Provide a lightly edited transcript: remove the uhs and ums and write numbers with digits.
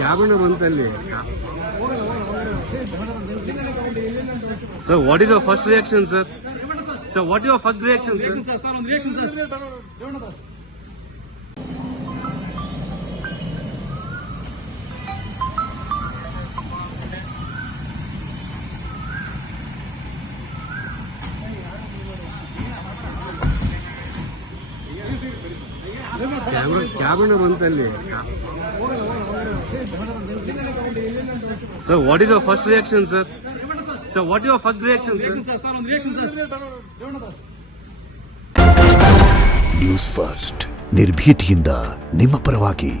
ಕ್ಯಾಬಿನ ಬಂತಲ್ಲಿ. Sir, what is your first reaction, sir? Sir, what is your first reaction, sir? ಕ್ಯಾಬಿನ ಬಂತಲ್ಲಿ. Sir, what is your first reaction, sir? Sir, what is your first reaction, sir? News first ನಿರ್ಭೀತಿಯಿಂದ ನಿಮ್ಮ ಪರವಾಗಿ.